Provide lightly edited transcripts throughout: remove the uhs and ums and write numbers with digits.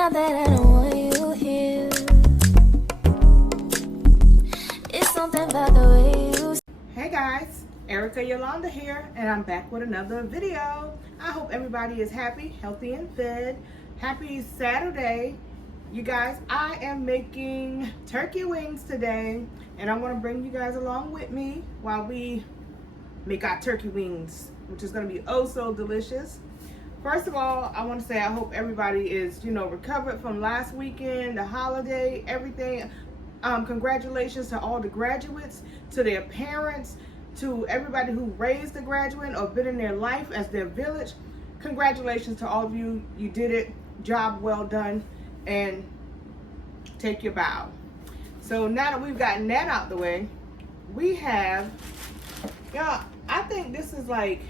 not that I don't want you here. It's something about the way you. Hey guys, Erica Yolanda here, and I'm back with another video. I hope everybody is happy, healthy, and fed. Happy Saturday. You guys, I am making turkey wings today, and I want to bring you guys along with me while we make our turkey wings, which is going to be oh so delicious. First of all, I want to say I hope everybody is, recovered from last weekend, the holiday, everything. Congratulations to all the graduates, to their parents, to everybody who raised a graduate or been in their life as their village. Congratulations to all of you. You did it. Job well done. And take your bow. So now that we've gotten that out the way, we have, I think this is like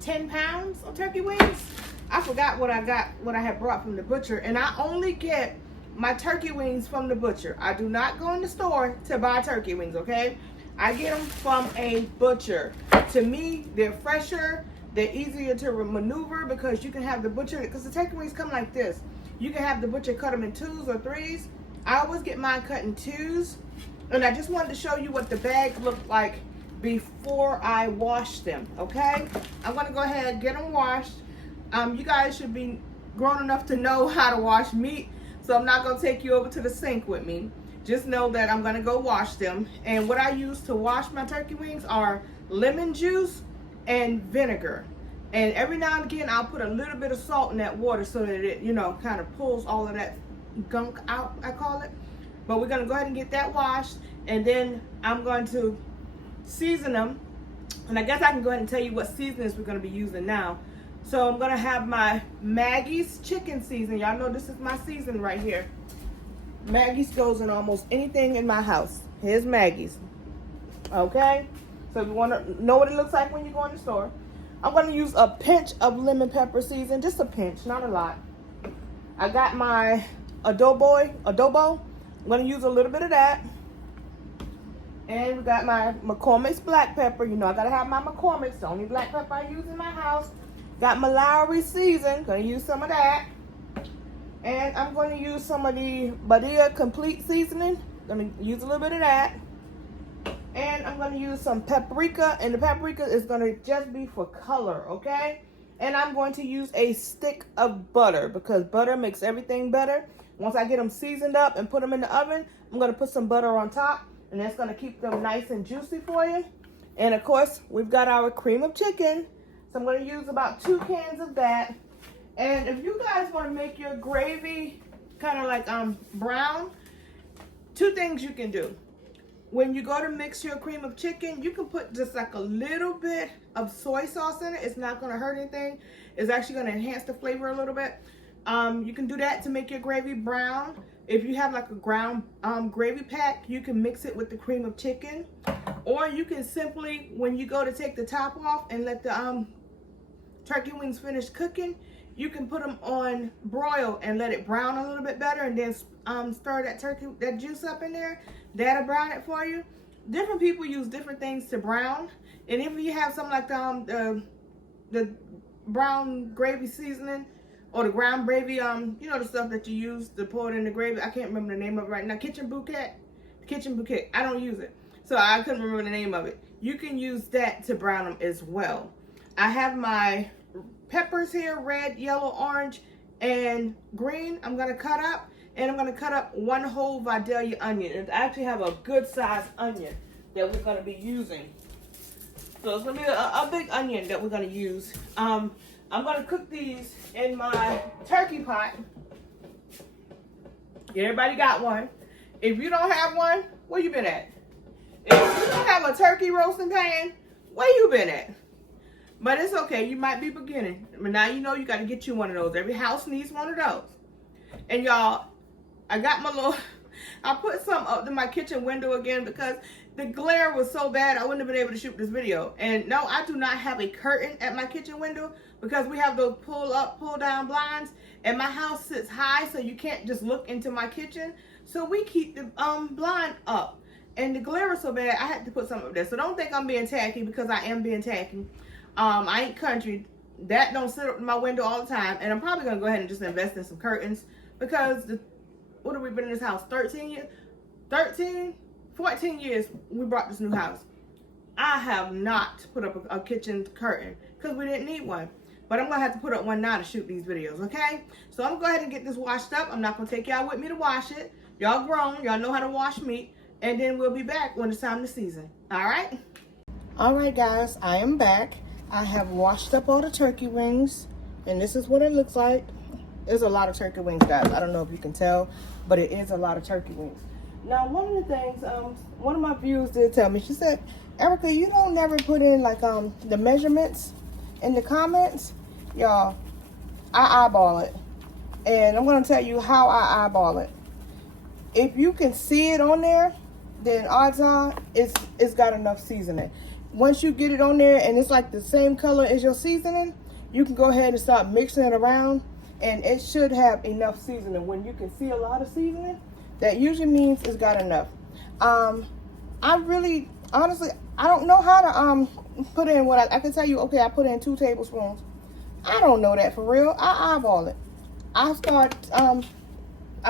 10 pounds of turkey wings. I forgot what I had brought from the butcher, and I only get my turkey wings from the butcher. I do not go in the store to buy turkey wings, okay? I get them from a butcher. To me, they're fresher, they're easier to maneuver because you can have the butcher, because the turkey wings come like this. You can have the butcher cut them in 2s or 3s. I always get mine cut in 2s, and I just wanted to show you what the bag looked like before I wash them, okay? I'm gonna go ahead and get them washed. You guys should be grown enough to know how to wash meat, so I'm not gonna take you over to the sink with me. Just know that I'm gonna go wash them. And what I use to wash my turkey wings are lemon juice and vinegar. And every now and again, I'll put a little bit of salt in that water so that it, kind of pulls all of that gunk out, I call it. But we're gonna go ahead and get that washed, and then I'm going to season them. And I guess I can go ahead and tell you what seasonings we're gonna be using now. So I'm gonna have my Maggie's chicken season. Y'all know this is my season right here. Maggie's goes in almost anything in my house. Here's Maggie's. Okay? So if you wanna know what it looks like when you go in the store, I'm gonna use a pinch of lemon pepper season, just a pinch, not a lot. I got my adobo. I'm gonna use a little bit of that. And we got my McCormick's black pepper. I gotta have my McCormick's, the only black pepper I use in my house. Got my Lowry season, gonna use some of that. And I'm gonna use some of the Badia complete seasoning. Gonna use a little bit of that. And I'm gonna use some paprika, and the paprika is gonna just be for color, okay? And I'm going to use a stick of butter because butter makes everything better. Once I get them seasoned up and put them in the oven, I'm gonna put some butter on top, and that's gonna keep them nice and juicy for you. And of course, we've got our cream of chicken. So I'm gonna use about 2 cans of that. And if you guys wanna make your gravy kind of like brown, 2 things you can do. When you go to mix your cream of chicken, you can put just like a little bit of soy sauce in it. It's not gonna hurt anything. It's actually gonna enhance the flavor a little bit. You can do that to make your gravy brown. If you have like a ground gravy pack, you can mix it with the cream of chicken. Or you can simply, when you go to take the top off and let the turkey wings finish cooking, you can put them on broil and let it brown a little bit better, and then stir that juice up in there. That'll brown it for you. Different people use different things to brown, and if you have something like the brown gravy seasoning or the ground gravy, the stuff that you use to pour it in the gravy. I can't remember the name of it right now. Kitchen bouquet. I don't use it, so I couldn't remember the name of it. You can use that to brown them as well. I have my peppers here, red, yellow, orange, and green. I'm gonna cut up, and I'm gonna cut up 1 whole Vidalia onion. And I actually have a good sized onion that we're gonna be using. So it's gonna be a big onion that we're gonna use. I'm gonna cook these in my turkey pot. Everybody got one. If you don't have one, where you been at? If you don't have a turkey roasting pan, where you been at? But it's okay, you might be beginning. But now you know you gotta get you one of those. Every house needs one of those. And y'all, I got my little, I put some up to my kitchen window again because the glare was so bad I wouldn't have been able to shoot this video. And no, I do not have a curtain at my kitchen window because we have those pull up, pull down blinds. And my house sits high, so you can't just look into my kitchen. So we keep the blind up. And the glare was so bad, I had to put something up there. So don't think I'm being tacky, because I am being tacky. I ain't country. that don't sit up in my window all the time. And I'm probably gonna go ahead and just invest in some curtains because what have we been in this house? 13 years? 14 years we bought this new house. I have not put up a kitchen curtain because we didn't need one. But I'm going to have to put up one now to shoot these videos, okay? So I'm going to go ahead and get this washed up. I'm not going to take y'all with me to wash it. Y'all grown. Y'all know how to wash meat. And then we'll be back when it's time to season. All right? All right, guys. I am back. I have washed up all the turkey wings. And this is what it looks like. There's a lot of turkey wings, guys. I don't know if you can tell, but it is a lot of turkey wings. Now, one of the things, one of my viewers did tell me, she said, Erica, you don't never put in like the measurements in the comments. Y'all, I eyeball it. And I'm going to tell you how I eyeball it. If you can see it on there, then odds are it's got enough seasoning. Once you get it on there and it's like the same color as your seasoning, you can go ahead and start mixing it around. And it should have enough seasoning. When you can see a lot of seasoning, that usually means it's got enough. I really, honestly, I don't know how to put in what I can tell you, okay, I put in 2 tablespoons. I don't know that for real. I eyeball it. I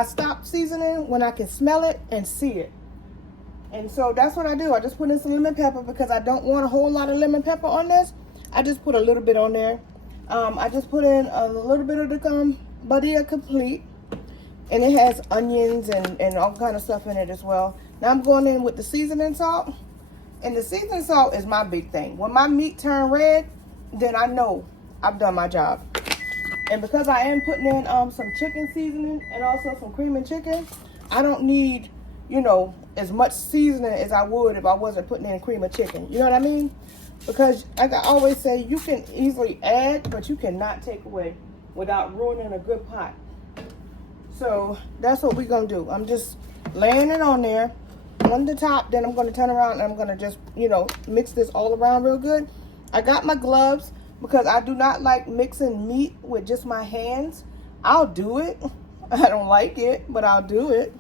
stop seasoning when I can smell it and see it. And so that's what I do. I just put in some lemon pepper because I don't want a whole lot of lemon pepper on this. I just put a little bit on there. I just put in a little bit of the Badia Complete. And it has onions and all kind of stuff in it as well. Now I'm going in with the seasoning salt. And the seasoning salt is my big thing. When my meat turn red, then I know I've done my job. And because I am putting in some chicken seasoning and also some cream and chicken, I don't need, you know, as much seasoning as I would if I wasn't putting in cream of chicken. You know what I mean? Because like I always say, you can easily add, but you cannot take away without ruining a good pot. So that's what we're going to do. I'm just laying it on there on the top. Then I'm going to turn around and I'm going to just, you know, mix this all around real good. I got my gloves because I do not like mixing meat with just my hands. I'll do it. I don't like it, but I'll do it.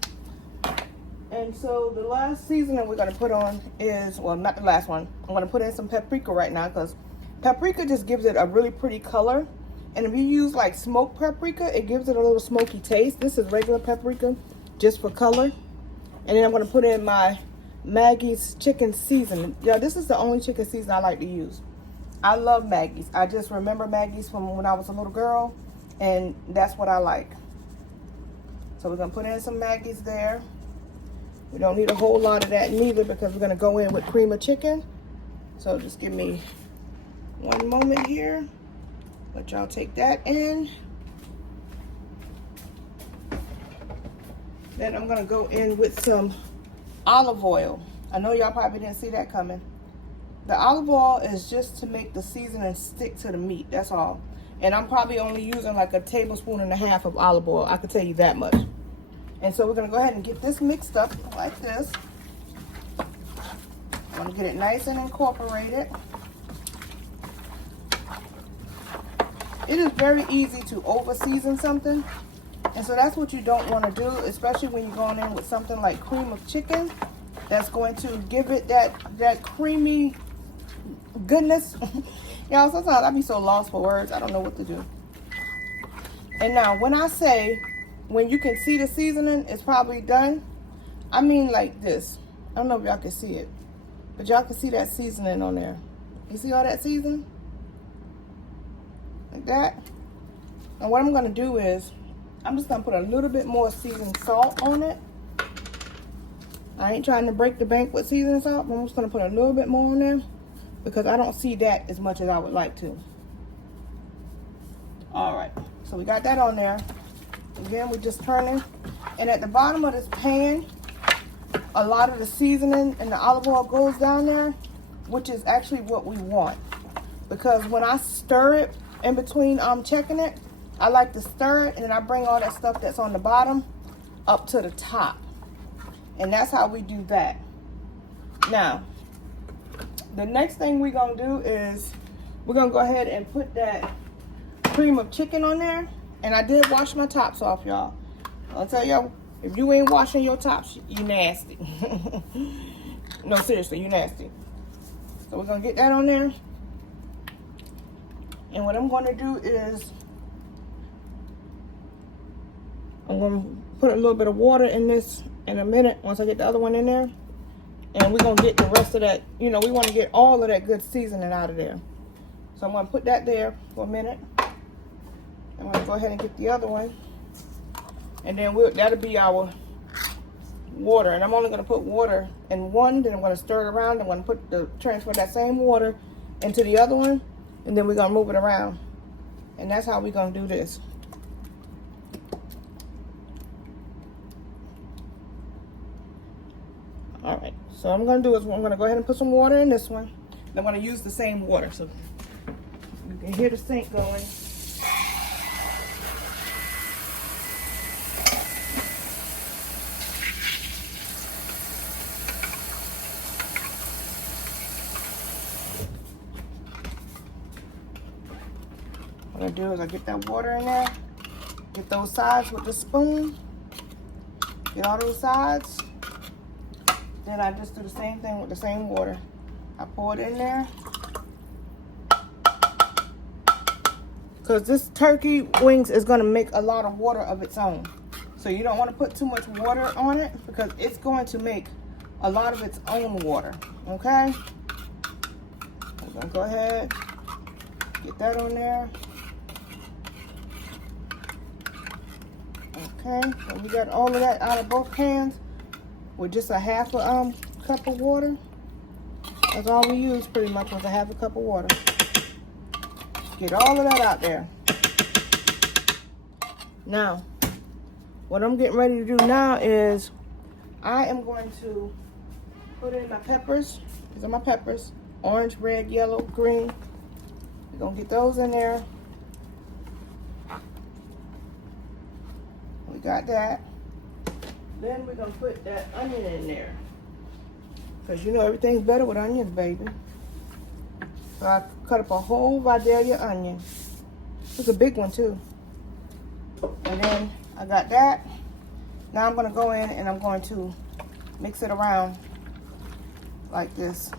And so the last seasoning we're going to put on is, well, not the last one. I'm going to put in some paprika right now because paprika just gives it a really pretty color. And if you use like smoked paprika, it gives it a little smoky taste. This is regular paprika, just for color. And then I'm going to put in my Maggie's chicken seasoning. Yeah, this is the only chicken seasoning I like to use. I love Maggie's. I just remember Maggie's from when I was a little girl, and that's what I like. So we're going to put in some Maggie's there. We don't need a whole lot of that neither because we're going to go in with cream of chicken. So just give me one moment here. Let y'all take that in. Then I'm gonna go in with some olive oil. I know y'all probably didn't see that coming. The olive oil is just to make the seasoning stick to the meat, that's all. And I'm probably only using like 1.5 tablespoons of olive oil, I can tell you that much. And so we're gonna go ahead and get this mixed up like this. I'm gonna get it nice and incorporated. It is very easy to over season something. And so that's what you don't want to do, especially when you're going in with something like cream of chicken. That's going to give it that creamy goodness. Y'all, sometimes I be so lost for words, I don't know what to do. And now when I say, when you can see the seasoning is probably done, I mean like this. I don't know if y'all can see it, but y'all can see that seasoning on there. You see all that seasoning? Like that. And what I'm going to do is I'm just going to put a little bit more seasoned salt on it. I ain't trying to break the bank with seasoned salt, but I'm just going to put a little bit more on there because I don't see that as much as I would like to. All right, so we got that on there. Again, we're just turning. And at the bottom of this pan, a lot of the seasoning and the olive oil goes down there, which is actually what we want. Because when I stir it, in between checking it, I like to stir it and then I bring all that stuff that's on the bottom up to the top. And that's how we do that. Now, the next thing we're gonna do is we're gonna go ahead and put that cream of chicken on there. And I did wash my tops off, y'all. I'll tell y'all, if you ain't washing your tops, you nasty. No, seriously, you nasty. So we're gonna get that on there. And what I'm going to do is I'm going to put a little bit of water in this in a minute once I get the other one in there. And we're going to get the rest of that, you know, we want to get all of that good seasoning out of there. So I'm going to put that there for a minute. I'm going to go ahead and get the other one. And then that'll be our water. And I'm only going to put water in one. Then I'm going to stir it around. I'm going to transfer that same water into the other one. And then we're going to move it around. And that's how we're going to do this. All right. So what I'm going to do is I'm going to go ahead and put some water in this one. And I'm going to use the same water. So you can hear the sink going. What I do is I get that water in there, get those sides with the spoon, get all those sides. Then I just do the same thing with the same water. I pour it in there. Because this turkey wings is going to make a lot of water of its own. So you don't want to put too much water on it because it's going to make a lot of its own water. Okay? I'm going to go ahead, get that on there. Okay, so we got all of that out of both pans with just a half a cup of water. That's all we used pretty much, was a half a cup of water. Get all of that out there. Now, what I'm getting ready to do now is I am going to put in my peppers. These are my peppers. Orange, red, yellow, green. We're going to get those in there. We got that. Then we're going to put that onion in there. Because you know everything's better with onions, baby. So I cut up a whole Vidalia onion. It's a big one too. And then I got that. Now I'm going to go in and I'm going to mix it around like this.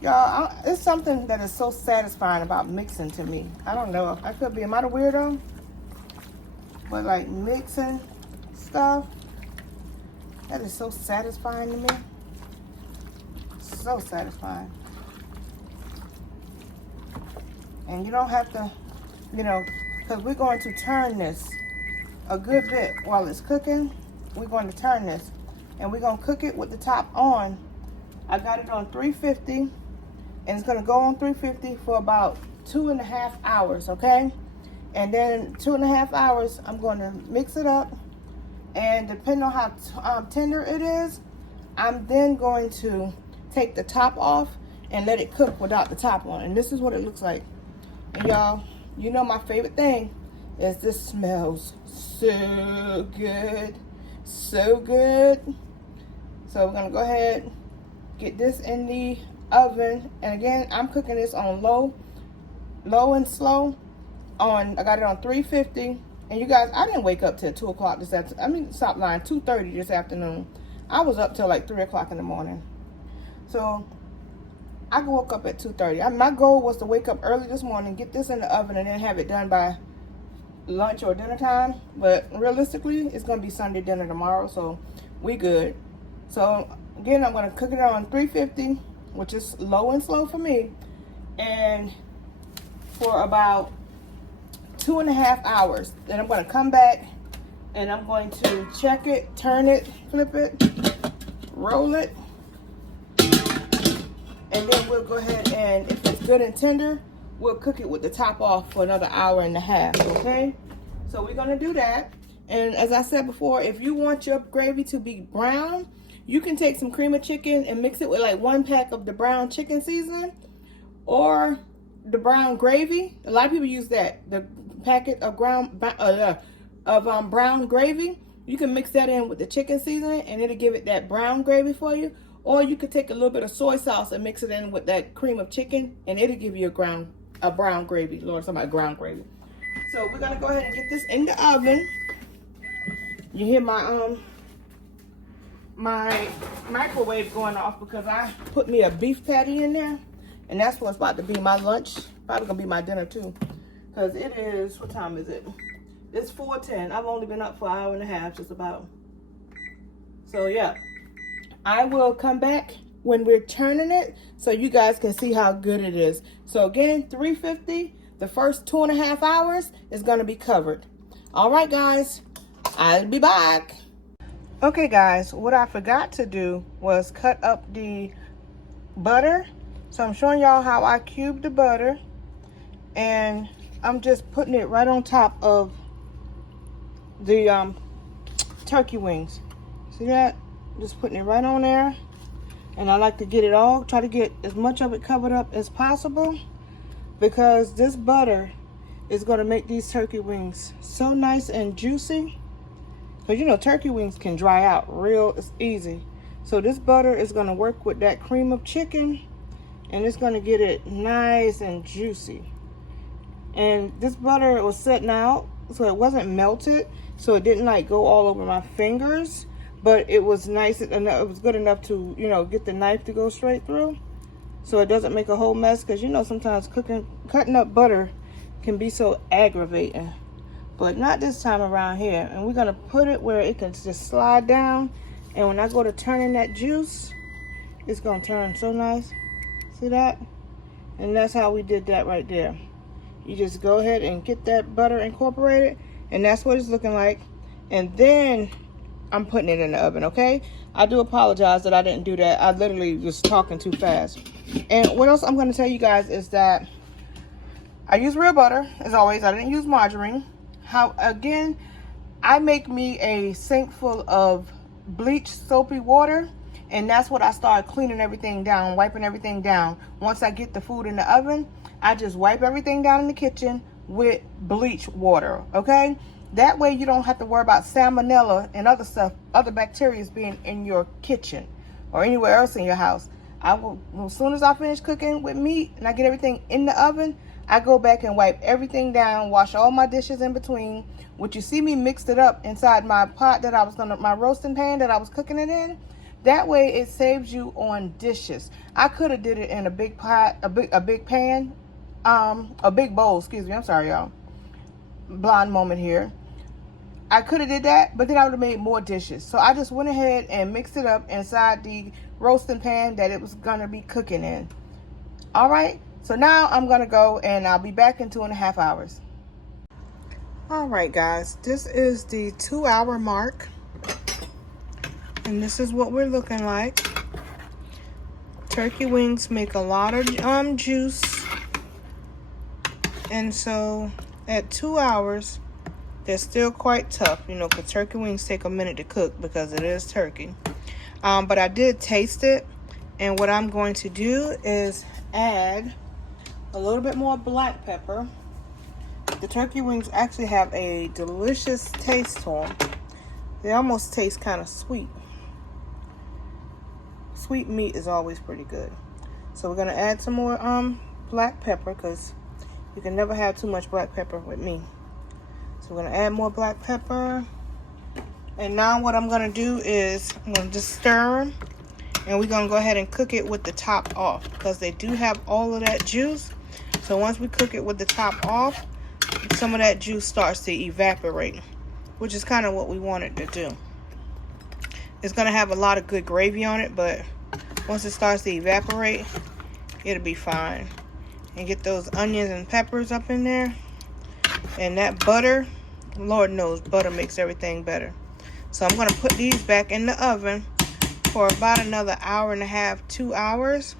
Y'all, it's something that is so satisfying about mixing to me. I don't know. I could be, am I the weirdo? But like mixing stuff, that is so satisfying to me. So satisfying. And you don't have to, you know, because we're going to turn this a good bit while it's cooking. We're going to turn this and we're going to cook it with the top on. I got it on 350 and it's going to go on 350 for about 2.5 hours, okay? And then 2.5 hours, I'm going to mix it up. And depending on how tender it is, I'm then going to take the top off and let it cook without the top on. And this is what it looks like. And y'all, you know my favorite thing is this smells so good. So good. So we're going to go ahead, get this in the oven. And again, I'm cooking this on low and slow. I got it on 350. And you guys, I didn't wake up till 2 o'clock this afternoon. I mean, stop lying, 2:30 this afternoon. I was up till like 3 o'clock in the morning. So I woke up at 2:30. My goal was to wake up early this morning, get this in the oven, and then have it done by lunch or dinner time. But realistically, it's going to be Sunday dinner tomorrow, so we good. So again, I'm going to cook it on 350, which is low and slow for me, and for about 2.5 hours. Then I'm going to come back and I'm going to check it, turn it, flip it, roll it, and then we'll go ahead and if it's good and tender, we'll cook it with the top off for another 1.5 hours, okay? So we're going to do that. And as I said before, if you want your gravy to be brown, you can take some cream of chicken and mix it with like 1 pack of the brown chicken seasoning or the brown gravy. A lot of people use that, the packet of brown gravy. You can mix that in with the chicken seasoning and it'll give it that brown gravy for you. Or you could take a little bit of soy sauce and mix it in with that cream of chicken and it'll give you a brown gravy. Lord, somebody brown gravy. So we're gonna go ahead and get this in the oven. You hear my my microwave going off because I put me a beef patty in there. And that's what's about to be my lunch. Probably gonna be my dinner too. Because it is, what time is it? It's 4:10. I've only been up for an hour and a half, just about. So yeah, I will come back when we're turning it so you guys can see how good it is. So again, 350, the first 2.5 hours is gonna be covered. All right, guys, I'll be back. Okay, guys, what I forgot to do was cut up the butter. So I'm showing y'all how I cube the butter, and I'm just putting it right on top of the turkey wings. See that? Just putting it right on there. And I like to get it all, try to get as much of it covered up as possible, because this butter is going to make these turkey wings so nice and juicy. Because you know, turkey wings can dry out real easy. So this butter is going to work with that cream of chicken, and it's going to get it nice and juicy. And this butter was setting out, so it wasn't melted, so it didn't like go all over my fingers, but it was nice enough, it was good enough to, you know, get the knife to go straight through, so it doesn't make a whole mess. Because you know, sometimes cutting up butter can be so aggravating, but not this time around here. And we're gonna put it where it can just slide down, and when I go to turning that juice, it's gonna turn so nice. See that? And that's how we did that right there. You just go ahead and get that butter incorporated, and that's what it's looking like. And then I'm putting it in the oven, okay? I do apologize that I didn't do that. I literally was talking too fast. And what else I'm going to tell you guys is that I use real butter, as always. I didn't use margarine. Again, I make me a sink full of bleach soapy water, and that's what I start cleaning everything down, wiping everything down. Once I get the food in the oven, I just wipe everything down in the kitchen with bleach water, okay? That way you don't have to worry about salmonella and other stuff, other bacteria being in your kitchen or anywhere else in your house. As soon as I finish cooking with meat and I get everything in the oven, I go back and wipe everything down, wash all my dishes in between. What you see me mixed it up inside my pot that my roasting pan that I was cooking it in. That way it saves you on dishes. I could have did it in a big pot, a big pan, a big bowl, excuse me. I'm sorry, y'all. Blonde moment here. I could have did that, but then I would have made more dishes. So I just went ahead and mixed it up inside the roasting pan that it was going to be cooking in. All right. So now I'm going to go, and I'll be back in 2.5 hours. All right, guys. This is the 2-hour mark. And this is what we're looking like. Turkey wings make a lot of juice. And so at 2 hours, they're still quite tough, you know, because turkey wings take a minute to cook because it is turkey. But I did taste it. And what I'm going to do is add a little bit more black pepper. The turkey wings actually have a delicious taste to them. They almost taste kind of sweet. Sweet meat is always pretty good. So we're going to add some more black pepper, because you can never have too much black pepper with me. So we're going to add more black pepper. And now what I'm going to do is I'm going to just stir them. And we're going to go ahead and cook it with the top off, because they do have all of that juice. So once we cook it with the top off, some of that juice starts to evaporate, which is kind of what we want it to do. It's going to have a lot of good gravy on it, but once it starts to evaporate, it'll be fine. And get those onions and peppers up in there. And that butter, Lord knows, butter makes everything better. So I'm going to put these back in the oven for about another 1.5 hours, 2 hours.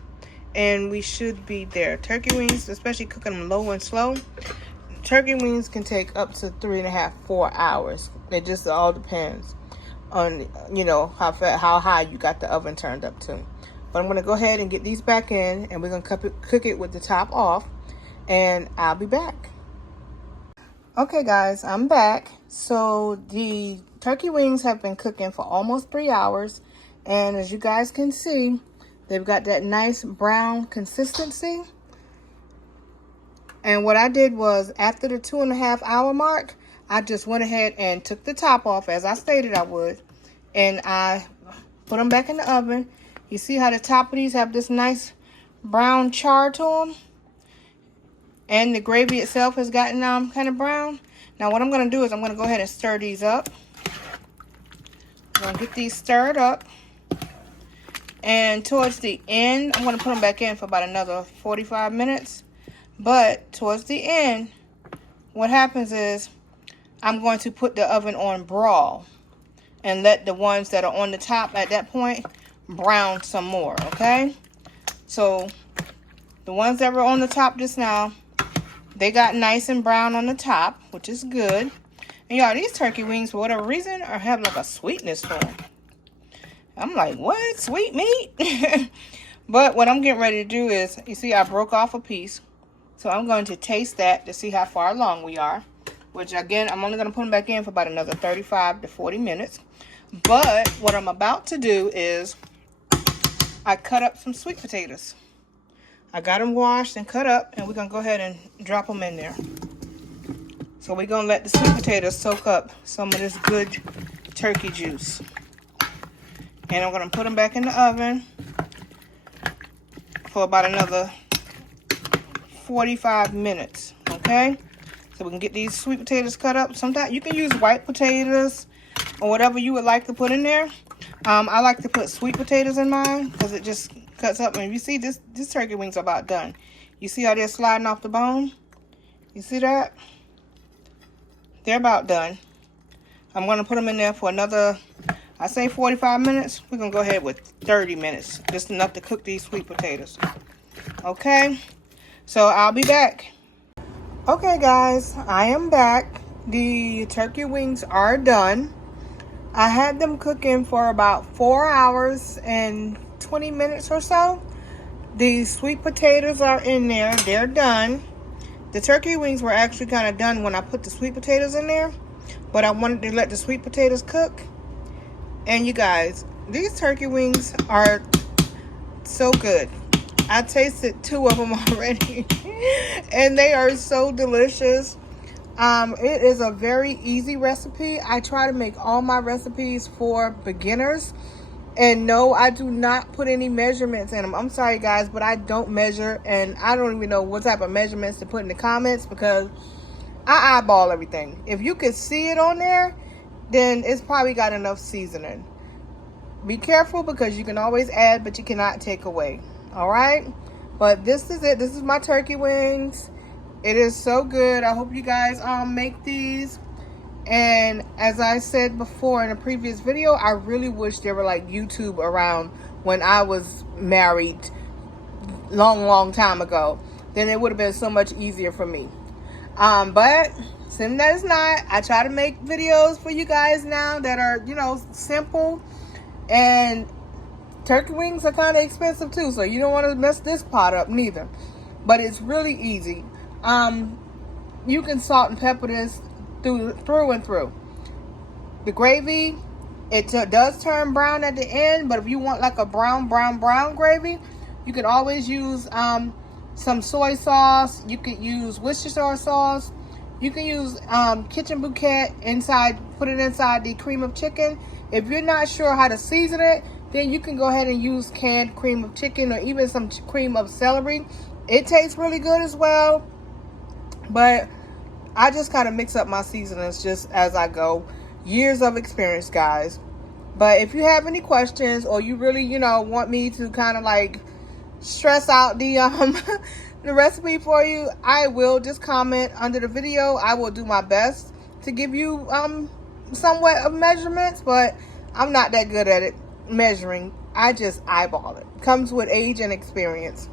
And we should be there. Turkey wings, especially cooking them low and slow, turkey wings can take up to 3.5, 4 hours. It just all depends on, you know, how high you got the oven turned up to. But I'm going to go ahead and get these back in, and we're going to cook it with the top off, and I'll be back. Okay, guys, I'm back. So the turkey wings have been cooking for almost 3 hours, and as you guys can see, they've got that nice brown consistency. And what I did was, after the 2.5 hour mark, I just went ahead and took the top off, as I stated I would, and I put them back in the oven. You see how the top of these have this nice brown char to them. And the gravy itself has gotten kind of brown. Now what I'm going to do is I'm going to go ahead and stir these up. I'm going to get these stirred up. And towards the end, I'm going to put them back in for about another 45 minutes. But towards the end, what happens is I'm going to put the oven on broil. And let the ones that are on the top at that point brown some more, okay? So the ones that were on the top just now, they got nice and brown on the top, which is good. And y'all, these turkey wings, for whatever reason, are having like a sweetness to them. I'm like, what? Sweet meat? But what I'm getting ready to do is, you see, I broke off a piece. So I'm going to taste that to see how far along we are. Which, again, I'm only going to put them back in for about another 35 to 40 minutes. But what I'm about to do is I cut up some sweet potatoes. I got them washed and cut up, and we're going to go ahead and drop them in there. So we're going to let the sweet potatoes soak up some of this good turkey juice. And I'm going to put them back in the oven for about another 45 minutes, okay? So we can get these sweet potatoes cut up. Sometimes you can use white potatoes or whatever you would like to put in there. I like to put sweet potatoes in mine because it just cuts up. And you see, this turkey wings are about done. You see how they're sliding off the bone? You see that? They're about done. I'm going to put them in there for another, I say 45 minutes. We're going to go ahead with 30 minutes. Just enough to cook these sweet potatoes. Okay? So I'll be back. Okay, guys. I am back. The turkey wings are done. I had them cooking for about 4 hours and 20 minutes or so. The sweet potatoes are in there. They're done. The turkey wings were actually kind of done when I put the sweet potatoes in there. But I wanted to let the sweet potatoes cook. And you guys, these turkey wings are so good. I tasted 2 of them already. And they are so delicious. It is a very easy recipe. I try to make all my recipes for beginners. And no, I do not put any measurements in them. I'm sorry, guys, but I don't measure. And I don't even know what type of measurements to put in the comments because I eyeball everything. If you can see it on there, then it's probably got enough seasoning. Be careful because you can always add, but you cannot take away. All right? But this is it. This is my turkey wings. It is so good. I hope you guys make these. And as I said before in a previous video, I really wish there were like YouTube around when I was married long time ago. Then it would have been so much easier for me. But since that is not, I try to make videos for you guys now that are, you know, simple. And turkey wings are kind of expensive too, so you don't want to mess this pot up neither. But it's really easy. You can salt and pepper this through and through. The gravy, it does turn brown at the end, but if you want like a brown gravy, you can always use some soy sauce. You could use Worcestershire sauce. You can use kitchen bouquet inside, put it inside the cream of chicken. If you're not sure how to season it, then you can go ahead and use canned cream of chicken or even some cream of celery. It tastes really good as well. But I just kind of mix up my seasonings just as I go. Years of experience, guys. But if you have any questions or you really, you know, want me to kind of like stress out the the recipe for you, I will just comment under the video. I will do my best to give you somewhat of measurements, but I'm not that good at it measuring. I just eyeball it. Comes with age and experience.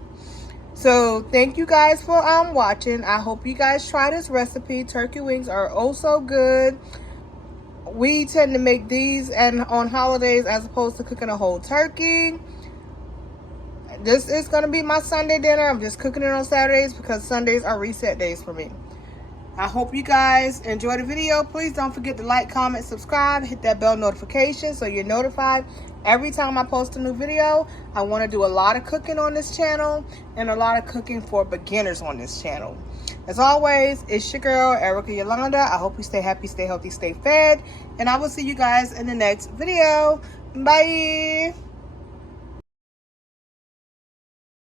So thank you guys for watching. I hope you guys try this recipe. Turkey wings are oh so good. We tend to make these and on holidays as opposed to cooking a whole turkey. This is going to be my Sunday dinner. I'm just cooking it on Saturdays because Sundays are reset days for me. I hope you guys enjoy the video. Please don't forget to like, comment, subscribe, hit that bell notification so you're notified every time I post a new video. I want to do a lot of cooking on this channel and a lot of cooking for beginners on this channel. As always, it's your girl, Erica Yolanda. I hope you stay happy, stay healthy, stay fed. And I will see you guys in the next video. Bye.